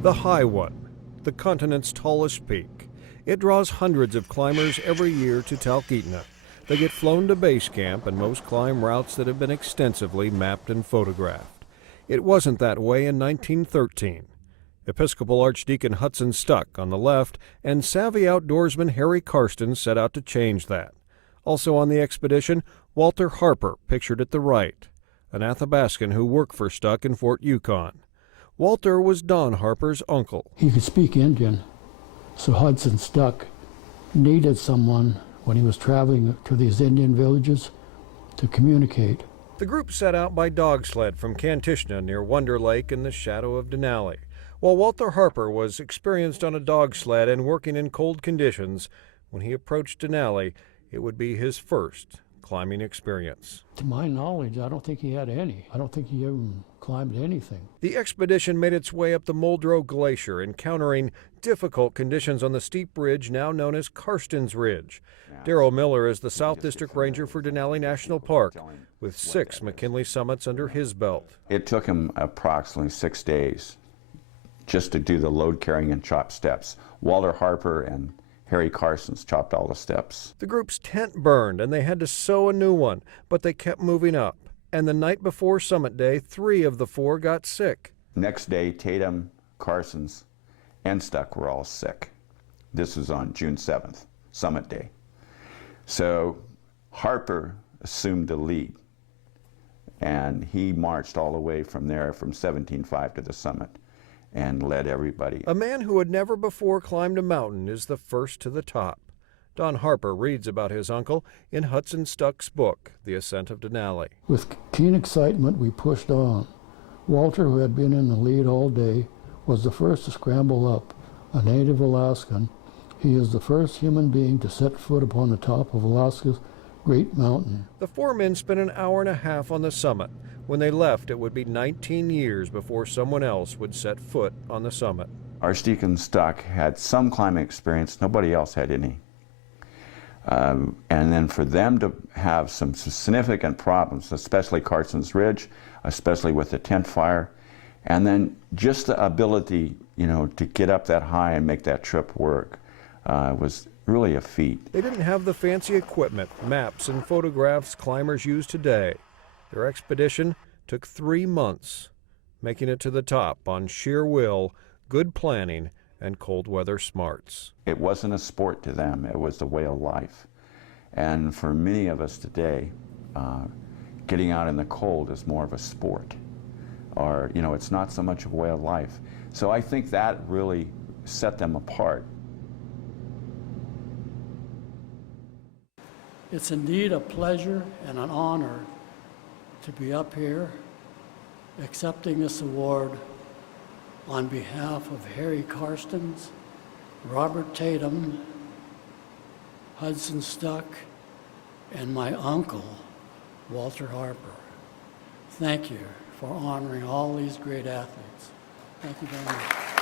The high one, the continent's tallest peak. It draws hundreds of climbers every year to Talkeetna. They get flown to base camp, and most climb routes that have been extensively mapped and photographed. It wasn't that way in 1913. Episcopal Archdeacon Hudson Stuck on the left and savvy outdoorsman Harry Karsten set out to change that. Also on the expedition, Walter Harper, pictured at the right, an Athabascan who worked for Stuck in Fort Yukon. Walter was Don Harper's uncle. He could speak Indian, so Hudson Stuck needed someone when he was traveling to these Indian villages to communicate. The group set out by dog sled from Kantishna near Wonder Lake in the shadow of Denali. While Walter Harper was experienced on a dog sled and working in cold conditions, when he approached Denali, it would be his first climbing experience. To my knowledge, I don't think he had any. I don't think he even climbed anything. The expedition made its way up the Muldrow Glacier, encountering difficult conditions on the steep ridge now known as Karsten's Ridge. Darrell Miller is the South District Ranger for Denali National Park, with 6 McKinley summits under his belt. It took him approximately 6 days just to do the load carrying and chop steps. Walter Harper and Harry Carson's chopped all the steps. The group's tent burned and they had to sew a new one, but they kept moving up. And the night before summit day, 3 of the 4 got sick. Next day, Tatum, Carson's, and Stuck were all sick. This was on June 7th, summit day. So Harper assumed the lead, and he marched all the way from there, from 17.5 to the summit, and led everybody. A man who had never before climbed a mountain is the first to the top. Don Harper reads about his uncle in Hudson Stuck's book, The Ascent of Denali. With keen excitement, we pushed on. Walter, who had been in the lead all day, was the first to scramble up. A native Alaskan, he is the first human being to set foot upon the top of Alaska's great mountain. The 4 men spent an hour and a half on the summit. When they left, it would be 19 years before someone else would set foot on the summit. Archdeacon Stuck had some climbing experience. Nobody else had any. And then for them to have some significant problems, especially Carson's Ridge, especially with the tent fire, and then just the ability, to get up that high and make that trip work was really a feat. They didn't have the fancy equipment, maps, and photographs climbers use today. Their expedition took 3 months, making it to the top on sheer will, good planning, and cold weather smarts. It wasn't a sport to them, it was the way of life. And for many of us today, getting out in the cold is more of a sport. Or, it's not so much of a way of life. So I think that really set them apart. It's indeed a pleasure and an honor to be up here accepting this award on behalf of Harry Karstens, Robert Tatum, Hudson Stuck, and my uncle, Walter Harper. Thank you for honoring all these great athletes. Thank you very much.